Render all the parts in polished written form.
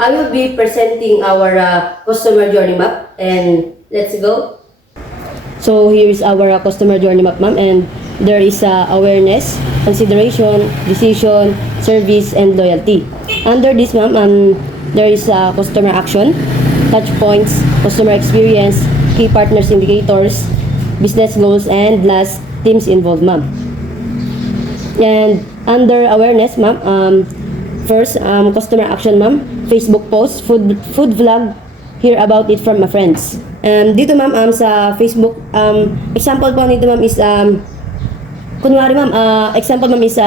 I will be presenting our customer journey map, and let's go. So here is our customer journey map, ma'am, and there is awareness, consideration, decision, service, and loyalty. Under this, ma'am, there is customer action, touch points, customer experience, key partners indicators, business goals, and last, teams involved, ma'am. And under awareness, ma'am, first, customer action, ma'am, Facebook post, food vlog, hear about it from my friends. Dito, ma'am, sa Facebook, example po nito, ma'am, is, kunwari, ma'am, example, ma'am, is,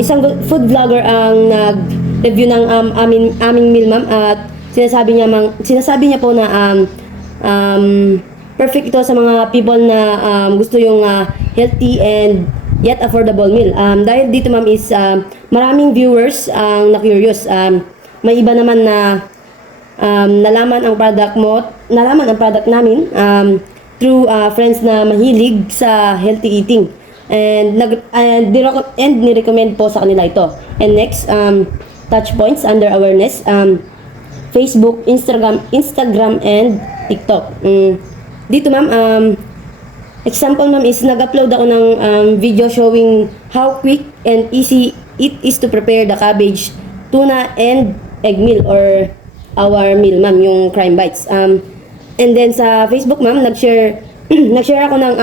isang food vlogger ang nag-review ng aming meal, ma'am, at sinasabi niya po na perfect ito sa mga people na gusto yung healthy and yet affordable meal. Dahil dito, ma'am, is maraming viewers ang na-curious. May iba naman na nalaman ang product namin through friends na mahilig sa healthy eating. And ni-recommend po sa kanila ito. And next, touch points under awareness, Facebook, Instagram, and TikTok. Dito, ma'am, example, ma'am, is nag-upload ako ng video showing how quick and easy it is to prepare the cabbage, tuna, and egg meal, or our meal, ma'am, yung crime bites. And then sa Facebook, ma'am, nag-share ako ng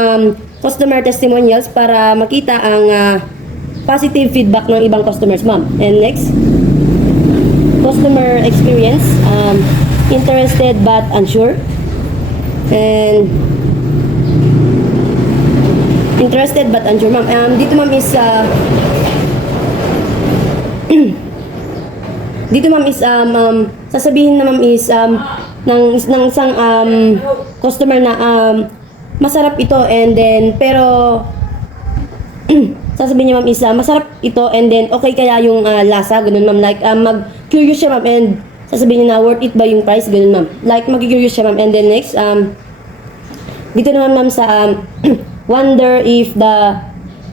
customer testimonials para makita ang positive feedback ng ibang customers, ma'am. And next, customer experience, interested but unsure. And interested but unsure, ma'am. Dito, ma'am, is dito, ma'am, is sasabihin na, ma'am, is ng isang customer na masarap ito, and then pero sasabihin niya, ma'am, is masarap ito, and then okay kaya yung lasa, ganun, ma'am. Like mag-curious siya, ma'am, and sasabihin niya na worth it ba yung price, ganun, ma'am. Like mag-curious siya, ma'am. And then next, dito naman, ma'am, sa wonder if the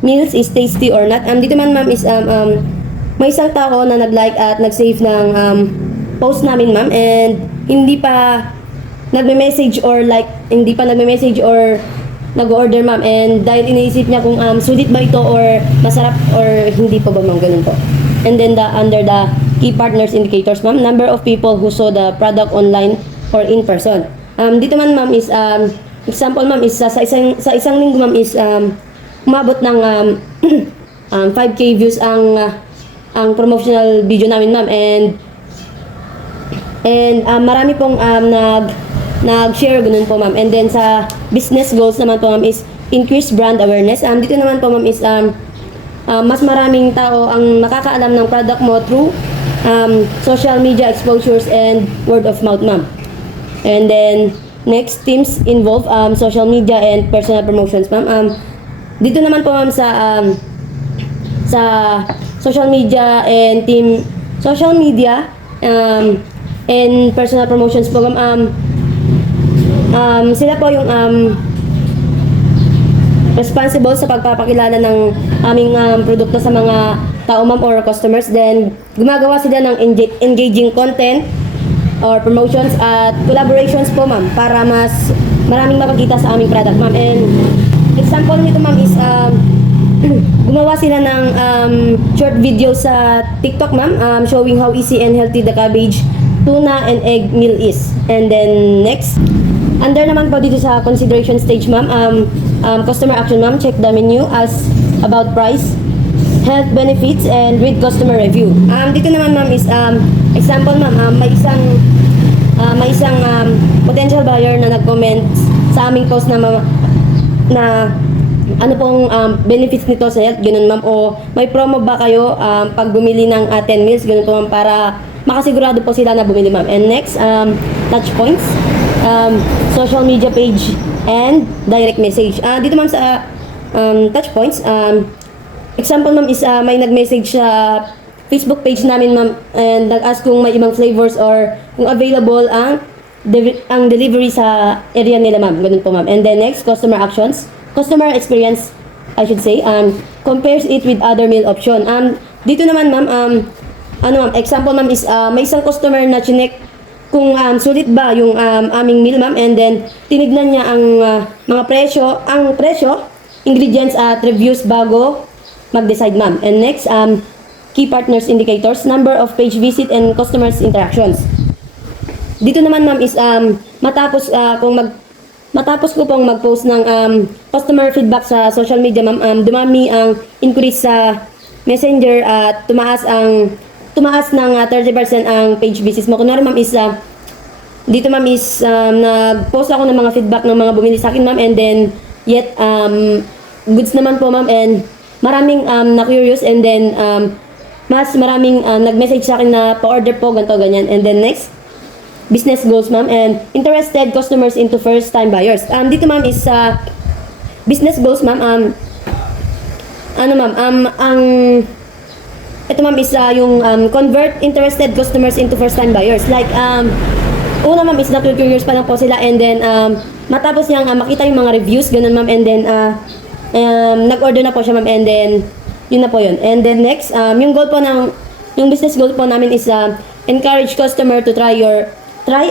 meals is tasty or not. Dito man, ma'am, is may isang tao na nag-like at nag-save ng post namin, ma'am, and hindi pa nagme-message or nag-order, ma'am, and dahil iniisip niya kung sulit ba ito or masarap or hindi pa ba, ma'am, ganun po. And then under the key partners indicators, ma'am, number of people who saw the product online or in person. Dito man, ma'am, is example, ma'am, is sa isang linggo, ma'am, is umabot ng 5K views ang promotional video namin, ma'am, and marami pong nag-share, ganun po, ma'am. And then sa business goals naman po, ma'am, is increase brand awareness. Dito naman po, ma'am, is mas maraming tao ang nakakaalam ng product mo through social media exposures and word of mouth, ma'am. And then next, teams involve social media and personal promotions, ma'am. Dito naman po, ma'am, sa social media and and personal promotions po, ma'am. Sila po yung responsible sa pagpapakilala ng aming produkto sa mga tao, ma'am, or customers. Then gumagawa sila ng engaging content or promotions at collaborations po, ma'am, para mas maraming makakita sa aming product, ma'am. And example nito, ma'am, is gumawa sila ng short video sa TikTok, ma'am, showing how easy and healthy the cabbage, tuna, and egg meal is. And then next, under naman po dito sa consideration stage, ma'am, customer action, ma'am, check the menu, ask about price, health benefits, and read customer review. Dito naman, ma'am, is example, ma'am, may isang potential buyer na nag-comment sa aming post na ano pong benefits nito sa health, ganun, ma'am, o may promo ba kayo pag bumili ng 10 meals, ganun po, ma'am, para makasigurado po sila na bumili, ma'am. And next, touch points, social media page, and direct message. Dito, ma'am, sa touch points, example, ma'am, is may nag-message sa Facebook page namin, ma'am, and nag-ask kung may ibang flavors or kung available ang delivery sa area nila, ma'am. Ganun po, ma'am. And then next, customer actions. Customer experience, I should say, compares it with other meal option. Dito naman, ma'am, ano ma'am, example ma'am is may isang customer na chinek kung sulit ba yung aming meal ma'am, and then tinignan niya ang mga presyo, ingredients at reviews bago mag-decide ma'am. And next, key partners indicators, number of page visit and customers interactions. Dito naman ma'am is matapos ko pong mag-post ng customer feedback sa social media ma'am, dumami ang increase sa Messenger at tumaas ng 30% ang page visits mo. Kunwari ma'am is dito ma'am is nag-post ako ng mga feedback ng mga bumili sa akin ma'am, and then yet goods naman po ma'am, and maraming na-curious, and then mas maraming nag-message sa akin na pa-order po ganito ganyan. And then next, business goals ma'am, and interested customers into first time buyers. Dito ma'am is business goals ma'am, ano ma'am, ito ma'am is yung convert interested customers into first time buyers. Like una ma'am is na-curious pa lang po sila, and then matapos niyang makita yung mga reviews ganun ma'am, and then nag-order na po siya ma'am, and then yun na po yun. And then next, yung business goal po namin is encourage customer to try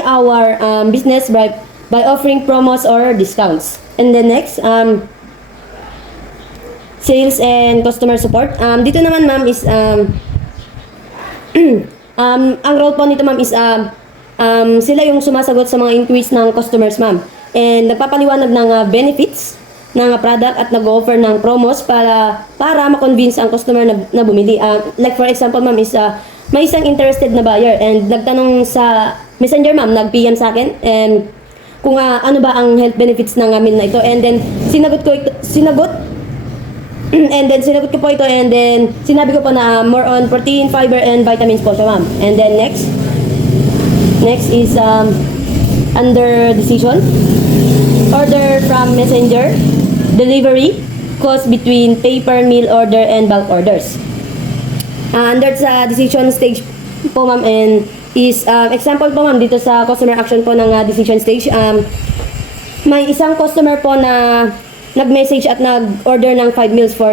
our business by offering promos or discounts. And then next, sales and customer support. Dito naman ma'am is ang role po nito ma'am is sila yung sumasagot sa mga inquiries ng customers ma'am, and nagpapaliwanag ng benefits ng product at nag-offer ng promos para ma-convince ang customer na bumili. Like for example ma'am is may isang interested na buyer, and nagtanong sa Messenger ma'am, nag-PM sa akin, and kung ano ba ang health benefits ng meal na ito, and then sinagot ko po ito, and then sinabi ko po na more on protein, fiber, and vitamins po siya ma'am. And then next is under decision, order from Messenger, delivery, cost between paper meal order and bulk orders. Under sa decision stage po ma'am, and is example po ma'am dito sa customer action po ng decision stage, may isang customer po na nag-message at nag-order ng 5 meals for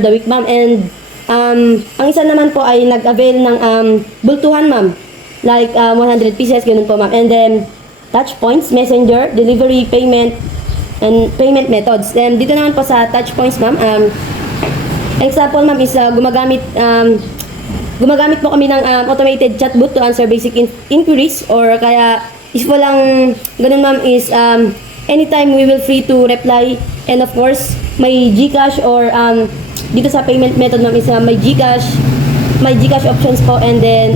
the week ma'am, and ang isa naman po ay nag-avail ng bultuhan ma'am, like 100 pieces ganun po ma'am. And then touch points, Messenger, delivery, payment, and payment methods. And dito naman po sa touch points ma'am, example ma'am is gumagamit po kami ng automated chatbot to answer basic inquiries, or kaya if walang ganun ma'am is anytime we will free to reply. And of course may GCash, or dito sa payment method ma'am is may GCash options po, and then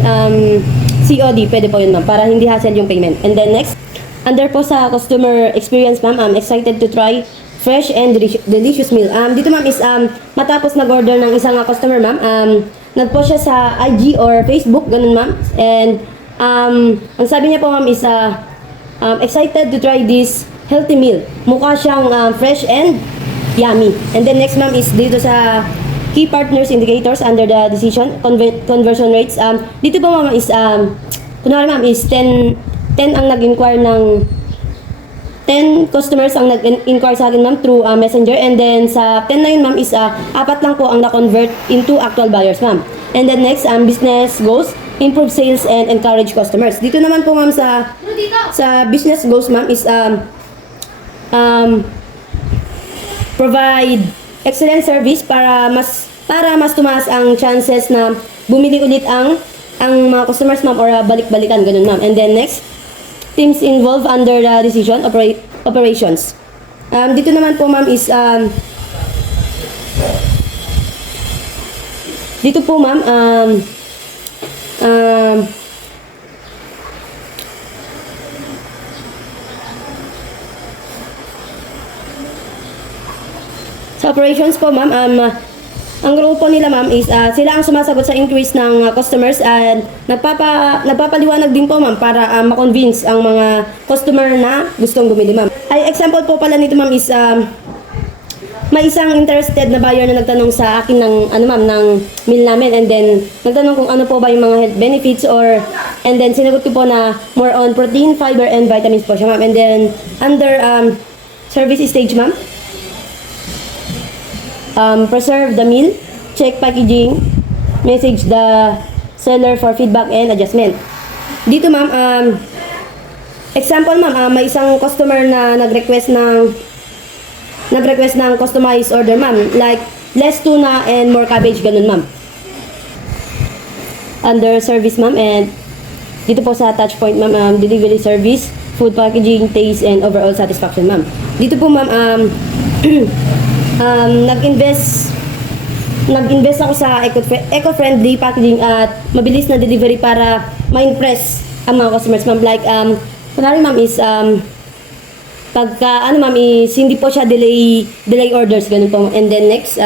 COD pwede po yun ma'am, para hindi hassle yung payment. And then next, under po sa customer experience ma'am, I'm excited to try fresh and delicious meal. Dito ma'am is matapos nag-order ng isang customer ma'am, nag-post siya sa IG or Facebook ganun ma'am, and ang sabi niya po ma'am is excited to try this healthy meal. Mukha siyang fresh and yummy. And then next ma'am is dito sa key partners indicators under the decision, conversion rates. Dito po ma'am is kunwari ma'am is 10 ang nag-inquire ng 10 customers ang nag-inquire sa akin ma'am through Messenger, and then sa 10 na yun ma'am is 4 lang po ang na-convert into actual buyers ma'am. And then next, business goals, improve sales and encourage customers. Dito naman po ma'am sa business goals ma'am is provide excellent service para mas tumaas ang chances na bumili ulit ang mga customers ma'am, or balik-balikan ganun ma'am. And then next, teams involved under the decision operations. Dito naman po ma'am is dito po ma'am sa operations po ma'am, ang role po nila ma'am is sila ang sumasagot sa increase ng customers, and nagpapaliwanag din po ma'am para ma-convince ang mga customer na gustong bumili ma'am. Ay example po pala nito ma'am is may isang interested na buyer na nagtanong sa akin ng ng meal namin, and then nagtanong kung ano po ba yung mga health benefits, and then sinagot ko po na more on protein, fiber, and vitamins po siya ma'am. And then under service stage ma'am, preserve the meal, check packaging, message the seller for feedback and adjustment. Dito ma'am, example ma'am, may isang customer na nag-request ng customized order ma'am, like less tuna and more cabbage, ganun ma'am. Under service ma'am, and dito po sa touch point ma'am, delivery service, food packaging, taste, and overall satisfaction ma'am. Dito po ma'am, nag-invest ako sa eco-friendly packaging at mabilis na delivery para ma-impress ang mga customers ma'am. Like, kunwari ma'am is, pagka, ma'am is, hindi po siya delay orders, ganun po. And then next,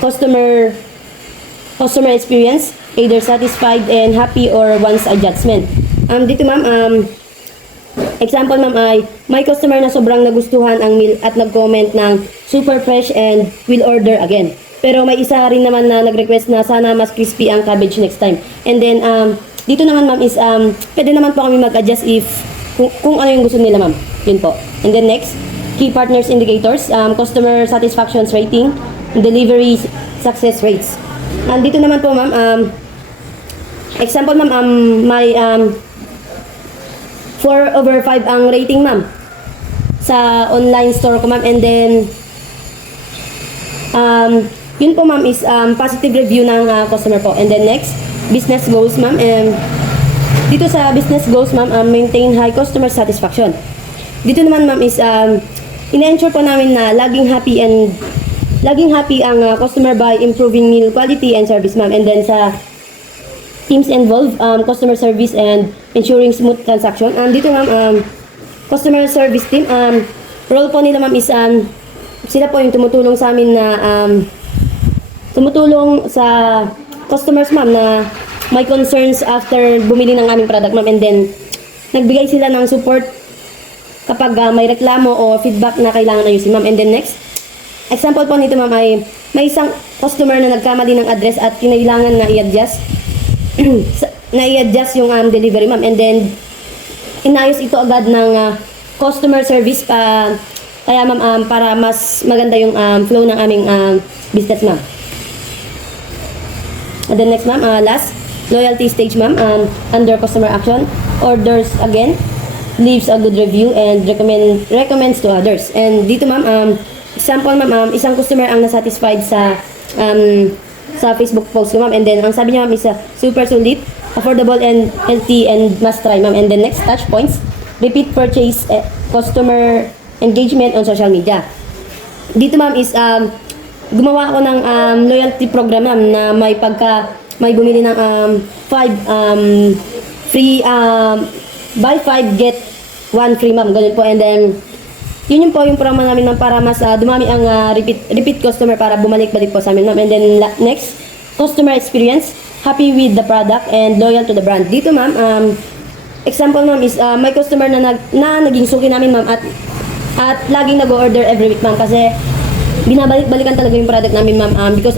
customer experience, either satisfied and happy or wants adjustment. Dito ma'am, example ma'am ay may customer na sobrang nagustuhan ang meal at nag-comment ng super fresh and will order again. Pero may isa rin naman na nag-request na sana mas crispy ang cabbage next time. And then dito naman ma'am is pwede naman po kami mag-adjust if kung ano yung gusto nila ma'am. Yun po. And then next, key partners indicators, customer satisfaction rating, delivery success rates. Dito naman po ma'am, example ma'am, may 4/5 ang rating ma'am sa online store ko ma'am. And then yun po ma'am is positive review ng customer po. And then next, business goals ma'am. Dito sa business goals ma'am, maintain high customer satisfaction. Dito naman ma'am is ina-ensure po namin na laging happy ang customer by improving meal quality and service ma'am. And then sa teams involved, customer service and ensuring smooth transaction. Dito ma'am, customer service team, role po nila ma'am is sila po yung tumutulong sa amin na tumutulong sa customers ma'am na may concerns after bumili ng aming product ma'am. And then nagbigay sila ng support kapag may reklamo o feedback na kailangan ayusin ma'am. And then next, example po nito ma'am ay may isang customer na nagkamali ng address at kinailangan na i-adjust yung delivery ma'am. And then inayos ito agad ng customer service kaya ma'am para mas maganda yung flow ng aming business ma'am. And then next ma'am, last, loyalty stage ma'am, under customer action, orders again, leaves a good review and recommends to others. And dito ma'am, example ma'am, isang customer ang nasatisfied sa Facebook post ko ma'am. And then ang sabi niya ma'am is super sulit, affordable and healthy and must try ma'am. And then next, touch points, repeat purchase, customer engagement on social media. Dito ma'am is gumawa ako ng loyalty program ma'am na may bumili ng 5 free buy 5 get 1 free ma'am, ganun po. And then yun po yung program namin ma'am para mas dumami ang repeat customer para bumalik-balik po sa amin ma'am. And then next, customer experience, happy with the product and loyal to the brand. Dito ma'am, example ma'am is may customer na naging suki namin ma'am at laging nag-order every week ma'am kasi binabalik-balikan talaga yung product namin ma'am because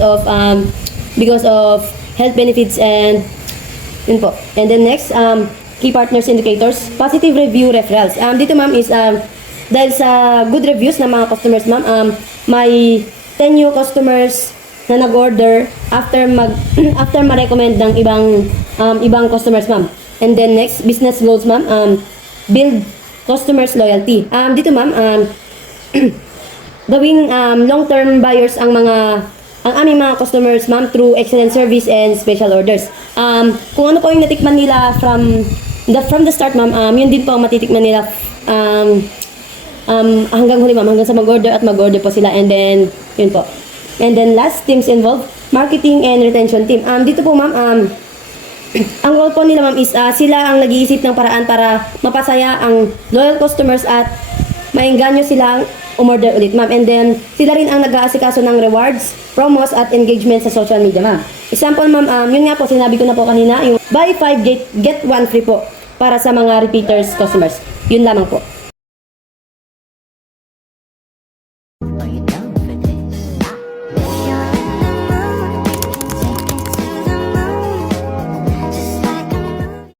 of health benefits and yun po. And then next, key partners indicators, positive review referrals. Dito ma'am is dahil sa good reviews ng mga customers ma'am, may 10 new customers na nag-order after ma-recommend ng ibang customers ma'am. And then next, business goals ma'am, build customers loyalty. Dito ma'am, gawing long-term buyers ang aming mga customers ma'am through excellent service and special orders. Kung ano po yung natikman nila from the start ma'am, yun din po ang matitikman nila hanggang huli ma'am, hanggang sa mag-order po sila. And then yun po. And then last, teams involved, marketing and retention team. Dito po ma'am, ang role po nila ma'am is sila ang nag-iisip ng paraan para mapasaya ang loyal customers at maengganyo silang umorder ulit ma'am. And then sila rin ang nag-aasikaso ng rewards, promos at engagement sa social media ma'am. Example ma'am, yun nga po sinabi ko na po kanina, yung buy 5 get 1 free po para sa mga repeaters customers. Yun lamang po.